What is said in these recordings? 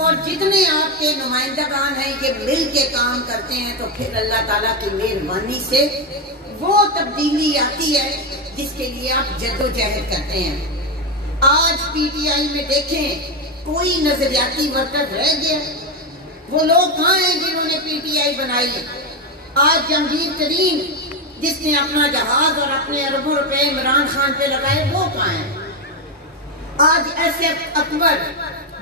اور جتنے آپ کے نمائندگان ہیں یہ مل کے کام کرتے ہیں تو پھر اللہ تعالیٰ کی مہربانی سے وہ تبدیلی آتی ہے جس کے لیے آپ جدوجہد کرتے ہیں۔ آج پی ٹی آئی میں دیکھیں کوئی نظریاتی ورکر رہ گیا؟ وہ لوگ کہاں ہیں جنہوں نے پی ٹی آئی بنائی؟ آج جہانگیر ترین جس نے اپنا جہاز اور اپنے اربوں روپے عمران خان پہ لگائے وہ کہاں ہیں؟ آج ایس ایف اکبر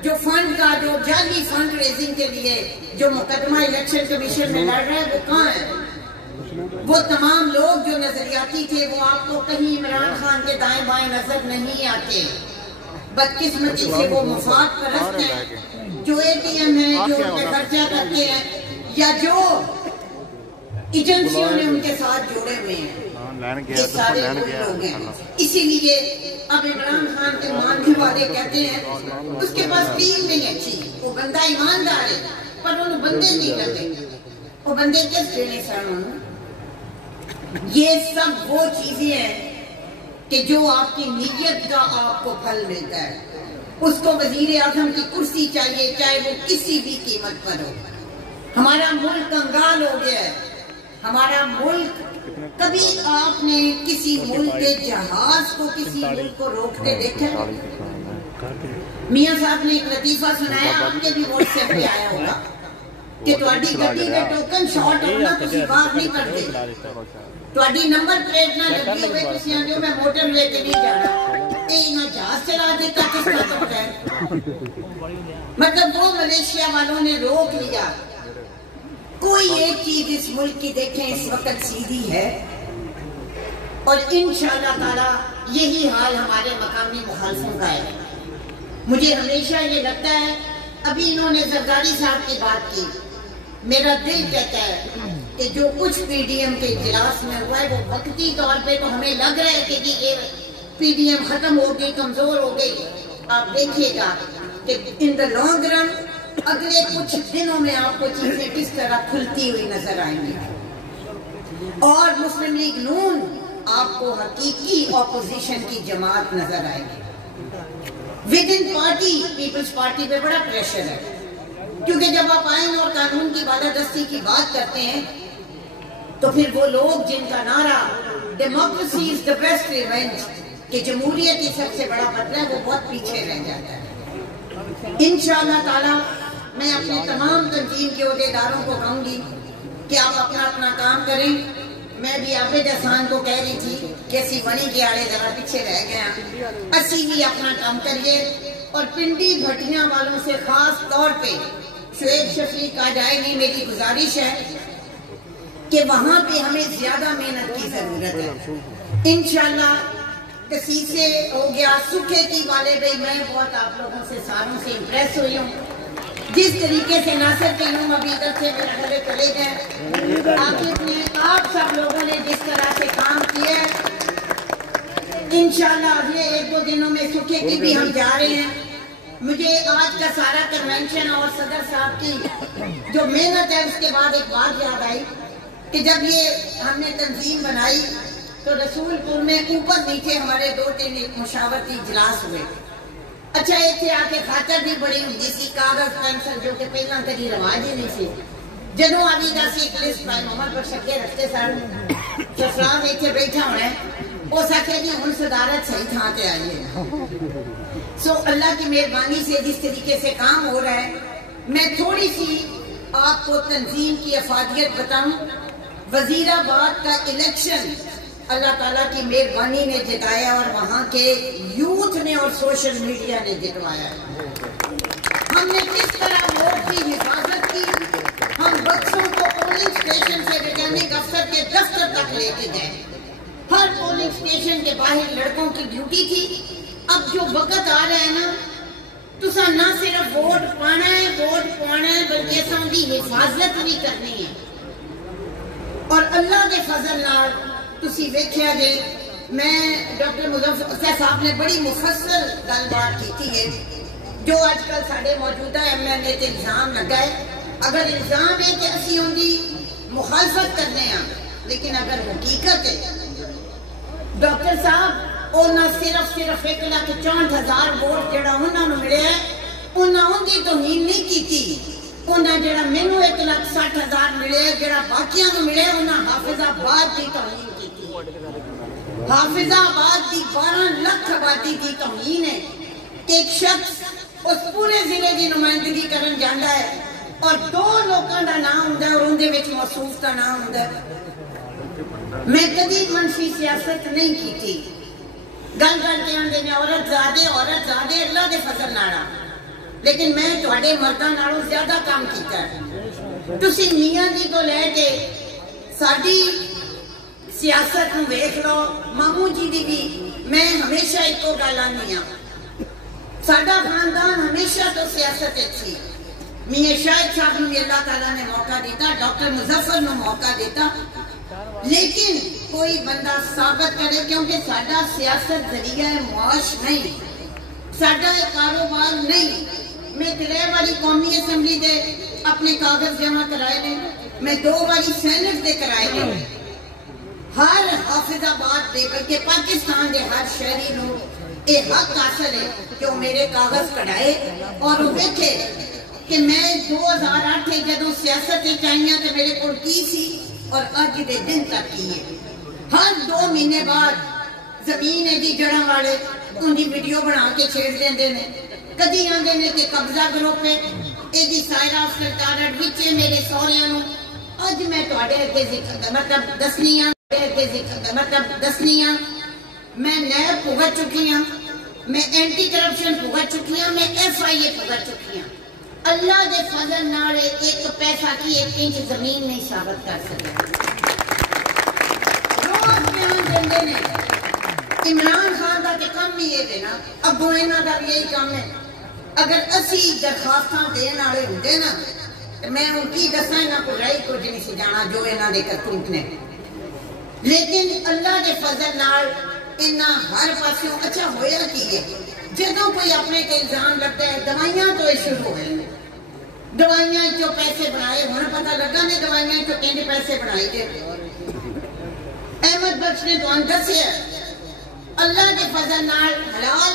جو فنڈ کا جو جعلی فنڈ ریزنگ کے لیے جو مقدمہ الیکشن کمیشن میں لڑ رہے ہیں وہ کہاں ہیں؟ وہ تمام لوگ جو نظریاتی تھے وہ آپ کو کہیں عمران خان کے دائیں بائیں نظر نہیں آتے۔ بدقسمتی سے وہ مفاد پرست ہیں جو اے ٹی ایم ہیں جو ان پہ خرچہ کرتے ہیں یا جو ایجنسیوں نے ان کے ساتھ جوڑے ہوئے ہیں، یہ سارے لوگ ہیں۔ اسی لیے اب عمران خان کے ماننے والے کہتے ہیں اس کے پاس ٹیم نہیں اچھی، وہ بندہ ایماندار ہے پر انہوں بندے نہیں لگے، وہ بندے کس دینے سر انہوں؟ یہ سب وہ چیزیں ہیں کہ جو آپ کی نیت کا آپ کو پھل ملتا ہے۔ اس کو وزیر اعظم کی کرسی چاہیے چاہے وہ کسی بھی قیمت پر ہو۔ ہمارا ملک کنگال ہو گیا ہے، ہمارا ملک کبھی آپ نے کسی ملک کے جہاز کو کسی ملک کو روکتے دیکھا؟ میاں صاحب نے ایک لطیفہ سنایا، آپ کے بھی واٹس ایپ پہ آیا ہوگا کہ تہاڈی گڈی دے ٹوکن شارٹ ہونا تسی باہر نہیں کرتے، تہاڈی نمبر پلیٹ نہ لگی ہوئے تسی آندے ہو میں موٹر لے کے نہیں جانا، اے نہ جہاز چلا دیتا کس کا تو ہے۔ مطلب وہ ملیشیا والوں نے روک لیا۔ کوئی ایک چیز اس ملک کی دیکھیں اس وقت سیدھی ہے اور انشاءاللہ تعالی یہی حال ہمارے مقامی مخالفوں کا ہے۔ مجھے ہمیشہ یہ لگتا ہے، ابھی انہوں نے زرداری صاحب کی بات کی، میرا دل کہتا ہے کہ جو کچھ پی ڈی ایم کے اجلاس میں ہوا ہے وہ وقتی طور پہ تو ہمیں لگ رہا ہے کہ یہ پی ڈی ایم ختم ہو گئی، کمزور ہو گئی۔ آپ دیکھیے گا کہ ان دا لانگ رن اگلے کچھ دنوں میں آپ کو چیزیں کس طرح کھلتی ہوئی نظر آئیں گی اور مسلم لیگ نون آپ کو حقیقی اپوزیشن کی جماعت نظر آئے گی۔ Within party Peoples Party پہ بڑا پریشر ہے کیونکہ جب آپ آئین اور قانون کی بالادستی کی بات کرتے ہیں تو پھر وہ لوگ جن کا نعرہ democracy is the best revenge کہ جمہوریت ہی سب سے بڑا بدلہ ہے وہ بہت پیچھے رہ جاتا ہے۔ انشاءاللہ تعالی میں اپنے تمام تنظیم کے عہدیداروں کو کہوں گی کہ آپ اپنا اپنا کام کریں۔ میں بھی عابد احسان کو کہہ رہی تھی کہ اسی بنی کے آڑے ذرا پیچھے رہ گیا، اسی بھی اپنا کام کریے اور پنڈی بھٹیاں والوں سے خاص طور پہ شعیب شفیق آ جائے گی، میری گزارش ہے کہ وہاں پہ ہمیں زیادہ محنت کی ضرورت ہے۔ انشاءاللہ کسیسے ہو گیا، سکھے کی والے بھائی میں بہت آپ لوگوں سے ساروں سے امپریس ہوئی ہوں، جس طریقے سے ناصر قیوم ابھی ادھر سے میرے گھرے چلے گئے، آپ سب لوگوں نے جس طرح سے کام کیا ہے، انشاءاللہ اگلے ایک دو دنوں میں سکھے کی بھی ہم جا رہے ہیں۔ مجھے آج کا سارا کنونشن اور صدر صاحب کی جو محنت ہے اس کے بعد ایک بات یاد آئی کہ جب یہ ہم نے تنظیم بنائی تو رسول پور میں اوپر نیچے ہمارے 2-3 مشاورتی اجلاس ہوئے۔ اچھا ایتھے آ کے خاطر بھی بڑی ہوندی سی، کاغذ پینسل جو کہ پہلا کدی رواج ہی نہیں سی۔ جدوں آوی دا سی ایک لسٹ بھائی محمد پر شکے رکھتے سر سسرال ایتھے بیٹھا ہونا ہے، وہ سکے جی ہن صدارت صحیح تھا تے آئیے۔ سو اللہ کی مہربانی سے جس طریقے سے کام ہو رہا ہے، میں تھوڑی سی آپ کو تنظیم کی افادیت بتاؤں۔ وزیر آباد کا الیکشن اللہ تعالیٰ کی مہربانی نے جتایا اور وہاں کے یوتھ نے اور سوشل میڈیا نے جتوایا۔ ہم نے کس طرح ووٹ کی حفاظت کی، ہم بچوں کو پولنگ اسٹیشن سے ریٹرننگ افسر کے دفتر تک لے کے گئے، ہر پولنگ اسٹیشن کے باہر لڑکوں کی ڈیوٹی تھی۔ اب جو وقت آ رہا ہے نا، تسا نہ صرف ووٹ پانا ہے بلکہ اساں دی حفاظت بھی کرنی ہے اور اللہ کے فضل نال تسی ویکھیا جے میں ڈاکٹر مظفر صاحب نے بڑی مفصل گل بات کی ہے جو آج کل ساڑھے موجودہ ایم ایل اے تے الزام لگا ہے۔ اگر الزام ہے کہ اسی ان دی مخالفت کرنے ہیں، لیکن اگر حقیقت ہے ڈاکٹر صاحب وہ نہ صرف 1,64,000 ووٹ جڑا انہوں نے ملے ہے انہاں دی توہین نہیں کیتی، انہاں جڑا مینوں 1,60,000 ملے جڑا باقیاں نوں ملے انہاں حافظ آباد دی توہین کیتی۔ حافظ آباد دی 12 لاکھ آبادی دی توہین ہے کہ ایک شخص اس پورے ضلع دی نمائندگی کرن جاندا ہے اور 2 لوکاں دا نام ہوندا ہے اور ان دے وچ موصوف دا نام ہوندا ہے۔ میں کبھی منفی سیاست نہیں کیتی، گل کرتے آندے نے عورت زادے اللہ دے فضل نال، لیکن میں تواڈے مرداں نالوں زیادہ کام کیتا ہے۔ تسی میاں جی تو لے کے ساڈی سیاست نوں ویکھ لو، ماموں جی دی بھی میں ہمیشہ ایکو گل آندی ہاں، ساڈا خاندان ہمیشہ تو سیاست سی۔ میاں شاہد صاحب نوں اللہ تعالیٰ نے موقع دیتا، ڈاکٹر مظفر نوں موقع دیتا، لیکن کوئی بندہ ثابت کرے، کیونکہ ساڈا سیاست ذریعہ معاش نہیں، ساڈا کاروبار نہیں۔ میں 3 باری قومی اسمبلی دے اپنے کاغذ جمع کرائے نے، میں 2 باری سینٹ دے کرائے نے۔ ہر حافظ آباد دے بلکہ پاکستان دے ہر شہری نوں یہ حق حاصل ہے کہ وہ میرے کاغذ کڑھائے اور وہ دیکھے کہ میں 2008 جدوں سیاست چاہیے تو میرے کو کی سی اور اج دے دن تک کی ہے۔ ہر 2 مہینے بعد زمین ہے جی جڑاں والے ان کی ویڈیو بنا کے چھیڑ دیندے نے، کدی آندے نے کہ قبضہ گروپ ہے اے جی سائرہ سلطانت وچ میرے سہریاں نوں۔ اج میں تواڈے اگے دسنی ہاں میں نیب بھگت چکی ہاں، میں اینٹی کرپشن بھگت چکی ہاں، میں FIA بھگت چکی ہاں۔ اللہ دے فضل نال ایک پیسہ کی 1 انچ زمین نہیں ثابت کر سکے۔ روز بیان دیندے نے، عمران خان دا تے کم ہی یہ نا، ابو انہاں دا بھی یہی کام ہے۔ اگر اسی درخواستاں دین والے ہوندے نا میں ان کی دساں انہاں کو رہی کچھ نہیں سی جانا جو انہاں دے کرتوت نے، لیکن اللہ دے فضل نال انہاں ہر پاسوں اچھا ہویا کی ہے۔ جدوں کوئی اپنے تے الزام لگتا ہے دوائیاں تو شروع ہو گئے، دوائیاں چوں پیسے بنائے، ہن پتہ لگا نے دوائیاں چوں کینجے پیسے بنائے گئے۔ احمد بخش نے تو دسیا اللہ دے فضل نال حلال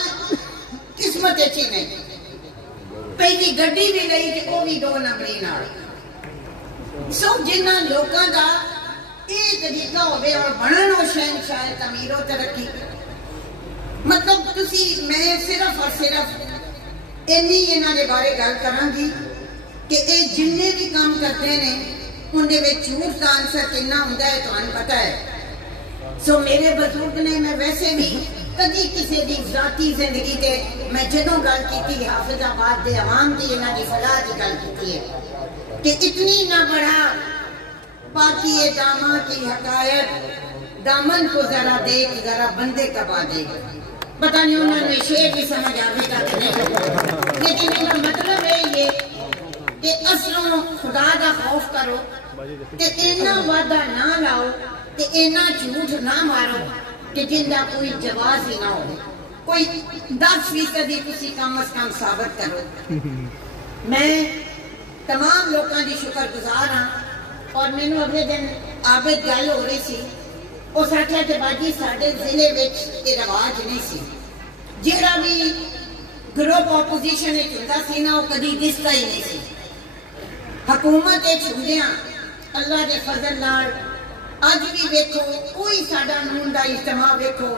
قسمت اچھی نہیں، پہلی گڈی بھی لئی تے وہ بھی 2 نمبری نال۔ سو جنہاں لوکاں دا یہ طریقہ ہوئے اور بنن و شہنشاہ تعمیر و ترقی، مطلب تسی میں صرف اور صرف اینی انہاں دے بارے گل کراں گی کہ اے جننے بھی کام کرتے ہیں ان دے وچ جھوٹ دا عنصر کتنا ہوندا ہے تانوں پتہ ہے۔ سو میرے بزرگ نے، میں ویسے بھی کدی کسی دی ذاتی زندگی تے میں جدوں گل کیتی حافظ آباد دے عوام دی انہاں دی فلاح دی گل کیتی ہے کہ اتنی نہ بڑھا باقی داماں کی حقائق، دامن کو ذرا دیکھ ذرا بندے کبا دے۔ پتہ نہیں انہوں نے شعر بھی سمجھ آوے گا کہ نہیں، لیکن ان کا مطلب ہے یہ کہ اصلوں خدا دا خوف کرو کہ اینا وعدہ نہ لاؤ کہ اینا جھوٹ نہ مارو کہ جن دا کوئی جواز ہی نہ ہو، کوئی 10% کسی کم از کم ثابت کرو۔ میں تمام لوگوں کی شکر گزار ہاں، اور مینوں اگلے دن عابد گل ہو رہی سی، اس آخیا کہ باجی ساڈے ضلع وچ یہ رواج نہیں سی، جہاں بھی گروپ اپوزیشن ہوندا سی نا وہ کدی دستا ہی نہیں سی۔ حکومت ہوندیاں اللہ دے فضل نال اج بھی ویکھو کوئی ساڈا نون دا اجتماع ویکھو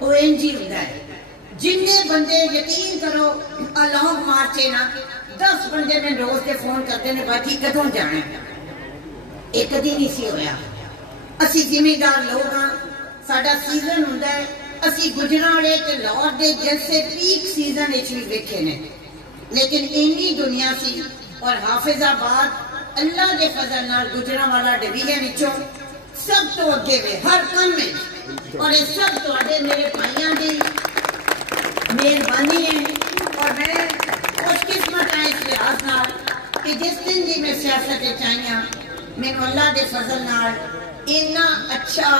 وہ انج ہی ہوندا ہے، جننے بندے یقین کرو لانگ مارچے نا 10 بندے میں روز کے فون کرتے ہیں باجی کدوں جانا ہے، یہ کدی نہیں سی ہویا۔ اسی زمیندار لوگ ہاں، ساڈا سیزن ہوندا ہے، اسی گجراں تے لاہور دے جیسے پیک سیزن وچ بھی ویکھے نے، لیکن اینی دنیا سی اور حافظ آباد اللہ دے فضل نال گجراں والا ڈویژن وچوں سب تو اگے وے ہر کام میں، اور یہ سب تواڈے میرے بھائیاں دی مہربانی ہے، اور میں خوش قسمت ہاں اس لحاظ نال کہ جس دن دی میں سیاست چاہیاں مینوں اللہ دے فضل نال اتنا اچھا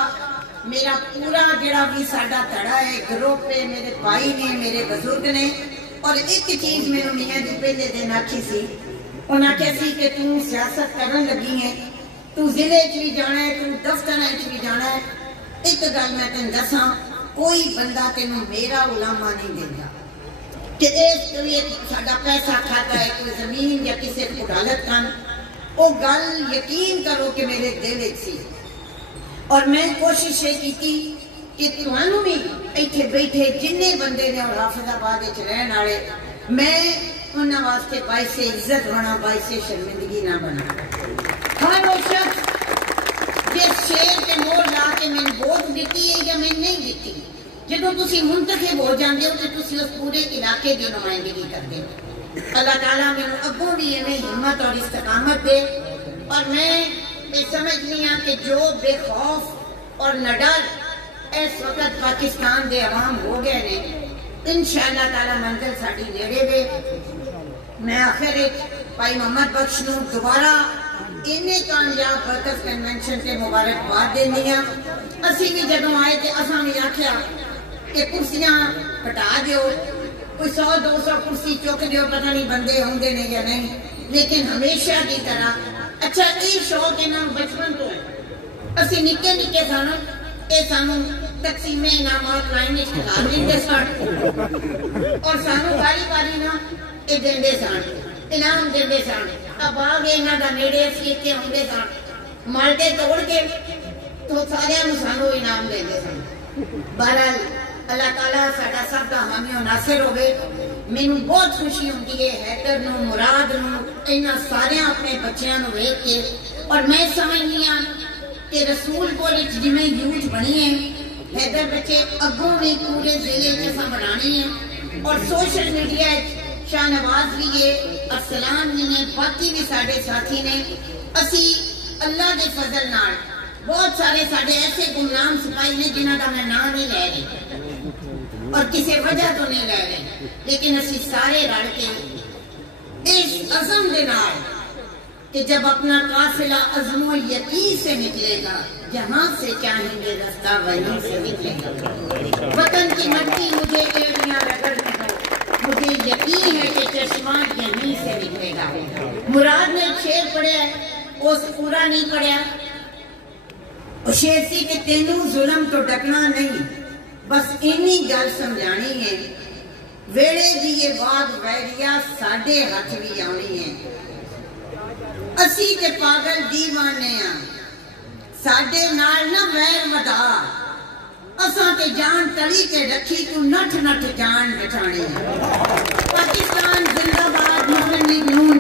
میرا پورا جڑا بھی ساڈا تڑا ہے گروپ ہے، میرے بھائی نے، میرے بزرگ نے، اور ایک چیز میرے میاں جی پہلے دن آکھی سی، انہاں آکھیا سی کہ تو سیاست کرن لگی ہے، تو ضلع چ بھی جانا ہے، تو دفتر چ بھی جانا ہے، ایک گل میں تین دساں کوئی بندہ تینوں میرا علامہ نہیں دیندا، کہ اس کوئی ساڈا پیسہ کھاتا ہے کوئی زمین یا کسی کو دولت کن، وہ گل یقین کرو کہ میرے دل سی۔ اور میں کوشش یہ کی کہ تمہوں بھی ایتھے بیٹھے جننے بندے نے اور حافظ آباد رہن والے، میں انہاں واسطے باعث عزت بنا، باعث شرمندگی نہ بنا۔ ہر وہ شخص جس شیر کے مور لا کے میں ووٹ دیتی ہے یا میں نہیں دیتی، جدو تسی منتخب ہو جاندے ہو تو تسی اس پورے علاقے کی نمائندگی کرتے ہو۔ اللہ تعالیٰ میں اگوں بھی ہمیں ہمت اور استقامت دے، اور میں یہ سمجھنی ہوں کہ جو بے خوف اور نہ ڈر اس وقت پاکستان دے عوام ہو گئے نے، انشاءاللہ تعالیٰ منزل ساڑی نیڑے وے۔ میں آخر بھائی محمد بخش نو دوبارہ انہیں کامیاب برکت کنونشن کے مبارکباد دینی ہاں۔ اسی بھی جدوں آئے تھے اساں بھی آکھیا کہ کرسیاں ہٹا دیو، کوئی 100-200 کرسی چک دیو، پتہ نہیں بندے ہوں گے نہیں یا نہیں، لیکن ہمیشہ کی طرح اچھا یہ شوق انہاں بچپن تو ہے۔ اسی نکے نکے سانو اے سانو تقسیم انعامات لائن اشتغال دیندے سن، اور سانو باری باری نہ اے دیندے سن، انعام دیندے سن۔ اب آگے انہاں دا نیڑے اسی کے ہوندے سن، مالٹے توڑ کے تو سارے سانو انعام دیندے سن۔ بہرحال اللہ تعالیٰ ساڈا سب کا حامی و ناصر ہوگے۔ مینوں بہت خوشی ہوندی ہے حیدر نو، مراد نو، انہاں سارے اپنے بچیاں نو ویکھ کے، اور میں سمجھنی ہاں کہ رسول پور جویں یوتھ بنی ہے، حیدر بچے اگوں بھی پورے ضلع جیسا بنانی ہے، اور سوشل میڈیا شاہ نواز بھی ہے، ارسلان بھی نے، باقی بھی ساڈے ساتھی نے۔ اسی اللہ دے فضل نال بہت سارے ساڈے ایسے گمنام سپاہی نے جنہاں دا میں نام نہیں لے رہی اور کسی وجہ تو نہیں لے رہے، لیکن اسی سارے رل کے اس عزم دے نال کہ جب اپنا قافلہ عزم و یقین سے نکلے گا، جہاں سے چاہیں گے رستہ وہیں سے نکلے گا۔ وطن کی مٹی مجھے ایڑیاں رگڑنے دو، مجھے یقین ہے کہ چشمہ یہیں سے نکلے گا۔ مراد نے ایک شعر پڑھا ہے، اس پورا نہیں پڑھا، وہ شعر سی کہ تینوں ظلم تو ڈکنا نہیں، بس اینی گل سمجھانی ہے، ویڑے دی یہ بات ویریا ساڈے ہاتھ بھی آنی ہے۔ اسی تے پاگل دیوانے ہاں، ساڈے نال نہ ویر ودا، اساں تے جان تڑی کے رکھی تو نٹھ نٹھ جان بچانے۔ پاکستان زندہ باد، محمد نون